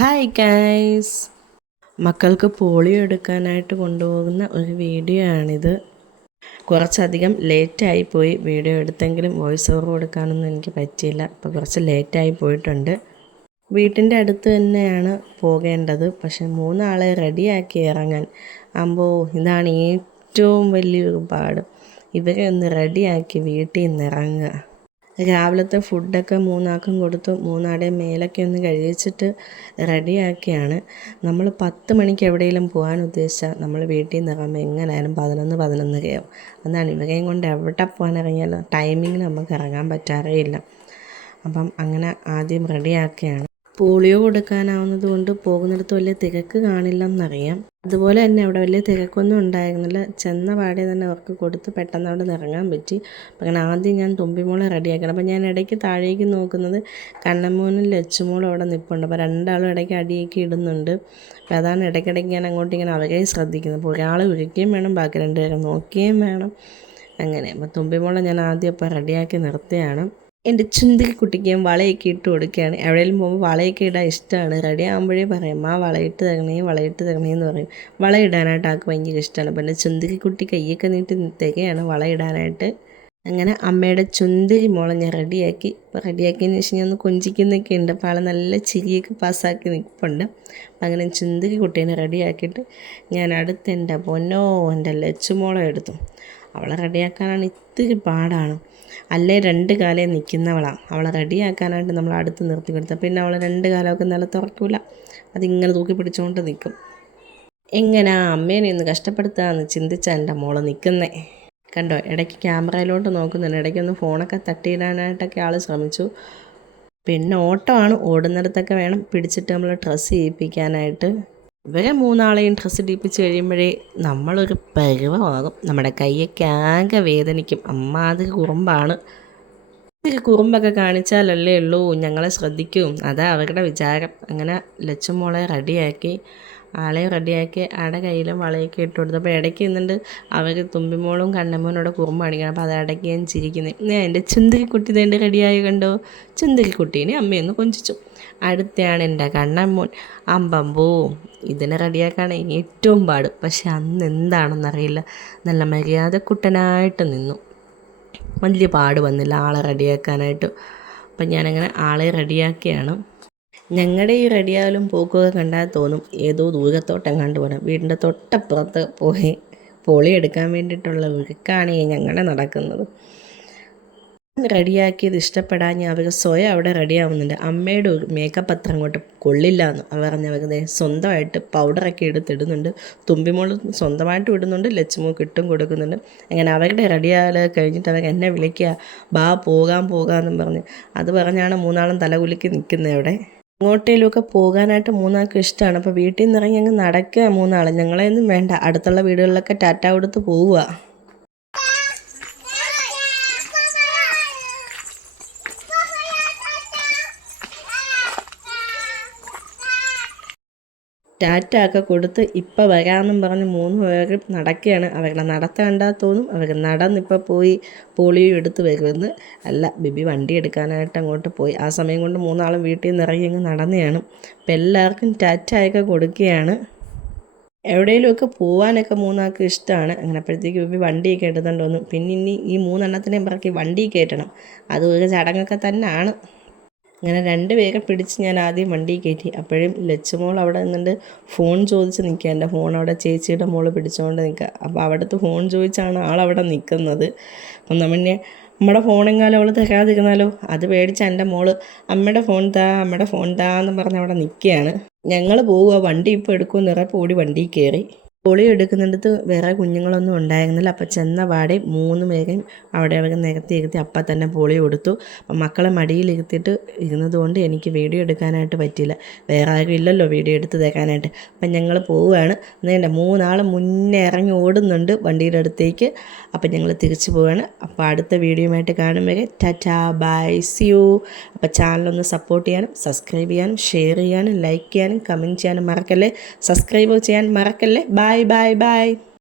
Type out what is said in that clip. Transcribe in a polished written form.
Hi guys, മക്കൾക്ക് polio എടുക്കാനായിട്ട് കൊണ്ടുപോകുന്ന ഒരു വീഡിയോ ആണിത്. കുറച്ചധികം ലേറ്റായി പോയി വീഡിയോ എടുത്തെങ്കിലും വോയിസ് ഓവർ കൊടുക്കാനൊന്നും എനിക്ക് പറ്റിയില്ല. അപ്പോൾ കുറച്ച് ലേറ്റായി പോയിട്ടുണ്ട്. വീട്ടിൻ്റെ അടുത്ത് തന്നെയാണ് പോകേണ്ടത്. പക്ഷെ 3 ആളെ റെഡിയാക്കി ഇറങ്ങാൻ ഇതാണ് ഏറ്റവും വലിയൊരു പാട്. ഇവരെ ഒന്ന് റെഡിയാക്കി വീട്ടിൽ നിന്ന് ഇറങ്ങുക. രാവിലത്തെ ഫുഡൊക്കെ 3 ആൾക്കും കൊടുത്തു. 3 ആളുടെയും മേലൊക്കെ ഒന്ന് കഴിച്ചിട്ട് റെഡിയാക്കിയാണ്. നമ്മൾ 10 മണിക്ക് എവിടെയെങ്കിലും പോകാൻ ഉദ്ദേശിച്ചാൽ നമ്മൾ വീട്ടിൽ നിന്ന് ഇറങ്ങുമ്പോൾ എങ്ങനെയായാലും 11:30 അതാണ്. ഇവരെയും കൊണ്ട് എവിടെ പോകാൻ ഇറങ്ങിയാലും ടൈമിങ്ങിന് നമുക്ക് ഇറങ്ങാൻ പറ്റാറേയില്ല. അപ്പം അങ്ങനെ ആദ്യം റെഡിയാക്കുകയാണ്. പോളിയോ കൊടുക്കാനാവുന്നത് കൊണ്ട് പോകുന്നിടത്ത് വലിയ തിരക്ക് കാണില്ലെന്നറിയാം. അതുപോലെ തന്നെ അവിടെ വലിയ തിരക്കൊന്നും ഉണ്ടായിരുന്നില്ല. ചെന്ന പാടെ തന്നെ അവർക്ക് കൊടുത്ത് പെട്ടെന്ന് അവിടെ നിന്ന് ഇറങ്ങാൻ പറ്റി. അങ്ങനെ ആദ്യം ഞാൻ തുമ്പിമോളെ റെഡിയാക്കണം. അപ്പോൾ ഞാൻ ഇടയ്ക്ക് താഴേക്ക് നോക്കുന്നത് കണ്ണമ്മോനും ലച്ചുമോളും അവിടെ നിൽപ്പുണ്ട്. അപ്പോൾ 2 ആളും ഇടയ്ക്ക് അടിയൊക്കെ ഇടുന്നുണ്ട്. അപ്പോൾ അതാണ് ഇടയ്ക്കിടയ്ക്ക് ഞാൻ അങ്ങോട്ട് ഇങ്ങനെ അവരെ ശ്രദ്ധിക്കുന്നത്. അപ്പോൾ ഒരാൾ ഒരിക്കുകയും വേണം, ബാക്കി 2 പേരും നോക്കുകയും വേണം. അങ്ങനെ അപ്പോൾ തുമ്പിമോളെ ഞാൻ ആദ്യം ഇപ്പോൾ റെഡിയാക്കി നിർത്തുകയാണ്. എൻ്റെ ചുന്തിരി കുട്ടിക്ക് വളയൊക്കെ ഇട്ട് കൊടുക്കുകയാണ്. എവിടെയെങ്കിലും പോകുമ്പോൾ വളയൊക്കെ ഇടാൻ ഇഷ്ടമാണ്. റെഡി ആകുമ്പോഴേ പറയും, വളയിട്ട് തരണേ എന്ന് പറയും. വളയിടാനായിട്ട് ആൾക്ക് ഭയങ്കര ഇഷ്ടമാണ്. അപ്പോൾ എൻ്റെ ചുന്തിരി കുട്ടി കയ്യൊക്കെ നീട്ടി തികയാണ് വളയിടാനായിട്ട്. അങ്ങനെ അമ്മയുടെ ചുന്തിരി മോളെ ഞാൻ റെഡിയാക്കി. അപ്പോൾ റെഡിയാക്കിയതിന് ശേഷം ഞാൻ ഒന്ന് കൊഞ്ചിക്കുന്നൊക്കെ ഉണ്ട്. അപ്പോൾ ആൾ നല്ല ചിരിയൊക്കെ പാസ്സാക്കി നിൽപ്പുണ്ട്. അപ്പം അങ്ങനെ ചുന്തിരി കുട്ടീനെ റെഡിയാക്കിയിട്ട് ഞാൻ അടുത്ത് എൻ്റെ ലച്ചുമോളെ എടുത്തു. അവളെ റെഡിയാക്കാനാണ് ഇത്തിരി പാടാണ്. അല്ലേ 2 കാലേ നിൽക്കുന്നവളാണ്. അവളെ റെഡിയാക്കാനായിട്ട് നമ്മൾ അടുത്ത് നിർത്തി കൊടുത്താൽ പിന്നെ അവളെ 2 കാലമൊക്കെ നിലത്തുറക്കില്ല. അതിങ്ങനെ തൂക്കി പിടിച്ചുകൊണ്ട് നിൽക്കും. എങ്ങനെയാ അമ്മേനെ ഒന്ന് കഷ്ടപ്പെടുത്താമെന്ന് ചിന്തിച്ചാൽ എൻ്റെ മോള് നിൽക്കുന്നേ കണ്ടോ. ഇടയ്ക്ക് ക്യാമറയിലോട്ട് നോക്കുന്നുണ്ട്. ഇടയ്ക്കൊന്ന് ഫോണൊക്കെ തട്ടിയിടാനായിട്ടൊക്കെ ആൾ ശ്രമിച്ചു. പിന്നെ ഓട്ടമാണ്. ഓടുന്നിടത്തൊക്കെ വേണം പിടിച്ചിട്ട് നമ്മൾ ഡ്രസ്സ് ചെയ്യിപ്പിക്കാനായിട്ട്. ഇവരെ 3 ആളെയും ഡ്രസ്സ് ഇടിപ്പിച്ച് കഴിയുമ്പോഴേ നമ്മളൊരു പരുവമാകും. നമ്മുടെ കൈയൊക്കെ ആകെ വേദനിക്കും. അമ്മാതിരി കുറുമ്പാണ്. ഇത്തിരി കുറുമ്പൊക്കെ കാണിച്ചാലല്ലേ ഉള്ളൂ ഞങ്ങളെ ശ്രദ്ധിക്കും. അതാ അവരുടെ വിചാരം. അങ്ങനെ ലച്ചുമോളെ റെഡിയാക്കി, ആളെ റെഡിയാക്കി ആടെ കയ്യിലും വളയൊക്കെ ഇട്ട് കൊടുത്തു. അപ്പോൾ ഇടയ്ക്ക് നിന്നിട്ട് അവർ തുമ്പിമോളും കണ്ണമ്മോനോടെ കുറുമ്പ് കാണിക്കണം. അപ്പോൾ അത് ഇടയ്ക്ക് ഞാൻ ചിരിക്കുന്നത്. ഞാൻ എൻ്റെ ചുന്തിരിക്കുട്ടി തേണ്ടി റെഡിയായി കണ്ടോ. ചുന്തിരിക്കുട്ടീനെ അമ്മയൊന്ന് കൊഞ്ചിച്ചു. അടുത്താണ് എൻ്റെ കണ്ണമ്മോൻ. അമ്പമ്പോ ഇതിനെ റെഡിയാക്കാണ് ഏറ്റവും പാട്. പക്ഷെ അന്ന് എന്താണെന്നറിയില്ല, നല്ല മര്യാദക്കുട്ടനായിട്ട് നിന്നു. വലിയ പാട് വന്നില്ല ആളെ റെഡിയാക്കാനായിട്ട്. അപ്പം ഞാനങ്ങനെ ആളെ റെഡിയാക്കിയാണ്. ഞങ്ങളുടെ ഈ റെഡിയാകലും പോക്കൊക്കെ കണ്ടാൽ തോന്നും ഏതോ ദൂരത്തോട്ടെങ്ങാണ്ട് പോകണം. വീടിൻ്റെ തൊട്ടപ്പുറത്ത് പോയി പോളി എടുക്കാൻ വേണ്ടിയിട്ടുള്ള ഒരുക്കാണ് ഞങ്ങളുടെ നടക്കുന്നത്. റെഡിയാക്കിയത് ഇഷ്ടപ്പെടാൻ അവർ സ്വയം അവിടെ റെഡിയാവുന്നുണ്ട്. അമ്മയുടെ ഒരു മേക്കപ്പ് അത്ര അങ്ങോട്ട് കൊള്ളില്ല എന്ന് പറഞ്ഞവർ സ്വന്തമായിട്ട് പൗഡറൊക്കെ എടുത്തിടുന്നുണ്ട്. തുമ്പിമോൾ സ്വന്തമായിട്ട് ഇടുന്നുണ്ട്, ലച്ചുമോൾക്ക് ഇട്ടും കൊടുക്കുന്നുണ്ട്. അങ്ങനെ അവരുടെ റെഡിയാകൽ കഴിഞ്ഞിട്ട് അവർ എന്നെ വിളിക്കുക, പോകാമെന്നും പറഞ്ഞ്. അത് പറഞ്ഞാണ് 3 ആളും തലകുലുക്കി നിൽക്കുന്നത്. അവിടെ അങ്ങോട്ടേലുമൊക്കെ പോകാനായിട്ട് 3 ആൾക്കും ഇഷ്ടമാണ്. അപ്പോൾ വീട്ടിൽ നിന്ന് ഇറങ്ങി അങ്ങ് നടക്കുക 3 ആൾ. ഞങ്ങളെയൊന്നും വേണ്ട, അടുത്തുള്ള വീടുകളിലൊക്കെ ടാറ്റ കൊടുത്ത് പോവുക. ടാറ്റ ഒക്കെ കൊടുത്ത് ഇപ്പം വരാമെന്നും പറഞ്ഞ് 3 പേരും നടക്കുകയാണ്. അവരുടെ നടത്തം കണ്ടാൽ തോന്നും അവർ നടന്നിപ്പോൾ പോയി പോളിയോ എടുത്ത് വരുമെന്ന്. അല്ല, ബിബി വണ്ടി എടുക്കാനായിട്ട് അങ്ങോട്ട് പോയി. ആ സമയം കൊണ്ട് 3 ആളും വീട്ടിൽ നിന്ന് ഇറങ്ങി അങ്ങ് നടന്നെയാണ്. അപ്പം എല്ലാവർക്കും ടാറ്റയൊക്കെ കൊടുക്കുകയാണ്. എവിടെയെങ്കിലുമൊക്കെ പോകാനൊക്കെ 3 ആൾക്ക് ഇഷ്ടമാണ്. അങ്ങനെ അപ്പോഴത്തേക്ക് ബിബി വണ്ടിയൊക്കെ എടുത്തുകൊണ്ട് വന്നു. പിന്നെ ഇനി ഈ 3 എണ്ണത്തിനെയും പറക്കി വണ്ടി കയറ്റണം. അത് ഒരു ചടങ്ങൊക്കെ തന്നെയാണ്. അങ്ങനെ 2 പേരെ പിടിച്ച് ഞാൻ ആദ്യം വണ്ടി കയറ്റി. അപ്പോഴും ലച്ചുമോൾ അവിടെ നിന്നിട്ട് ഫോൺ ചോദിച്ച് നിൽക്കുക. എൻ്റെ ഫോൺ അവിടെ ചേച്ചിയുടെ മോള് പിടിച്ചുകൊണ്ട് നിൽക്കുക. അപ്പോൾ അവിടുത്തെ ഫോൺ ചോദിച്ചാണ് ആളവിടെ നിൽക്കുന്നത്. അപ്പം നമ്മുടെ ഫോണെങ്ങാലും അവൾ തരാതിരുന്നാലോ, അത് പേടിച്ച് എൻ്റെ മോള് അമ്മയുടെ ഫോൺ താ എന്ന് പറഞ്ഞ് അവിടെ നിൽക്കുകയാണ്. ഞങ്ങൾ പോവുക, വണ്ടി ഇപ്പോൾ എടുക്കുമെന്ന് പറഞ്ഞപ്പോൾ ഓടി വണ്ടി കയറി. പോളിയോ എടുക്കുന്നിടത്ത് വേറെ കുഞ്ഞുങ്ങളൊന്നും ഉണ്ടായിരുന്നില്ല. അപ്പോൾ ചെന്ന പാടെ 3 പേരെയും അവിടെ നിരത്തി അപ്പം തന്നെ പോളിയോ കൊടുത്തു. അപ്പം മക്കളെ മടിയിലിരുത്തിയിട്ട് ഇരുന്നതുകൊണ്ട് എനിക്ക് വീഡിയോ എടുക്കാനായിട്ട് പറ്റിയില്ല. വേറെ ആരും ഇല്ലല്ലോ വീഡിയോ എടുത്ത് തരാനായിട്ട്. അപ്പം ഞങ്ങൾ പോവുകയാണ്. എന്നേണ്ട 3 ആൾ മുന്നേ ഇറങ്ങി ഓടുന്നുണ്ട് വണ്ടിയുടെ അടുത്തേക്ക്. അപ്പം ഞങ്ങൾ തിരിച്ചു പോവുകയാണ്. അപ്പോൾ അടുത്ത വീഡിയോയുമായിട്ട് കാണും വരെ ടാറ്റാ ബൈ സി യു. അപ്പോൾ ചാനലൊന്ന് സപ്പോർട്ട് ചെയ്യാനും സബ്സ്ക്രൈബ് ചെയ്യാനും ഷെയർ ചെയ്യാനും ലൈക്ക് ചെയ്യാനും കമൻറ്റ് ചെയ്യാനും മറക്കല്ലേ. സബ്സ്ക്രൈബ് ചെയ്യാൻ മറക്കല്ലേ. Bye.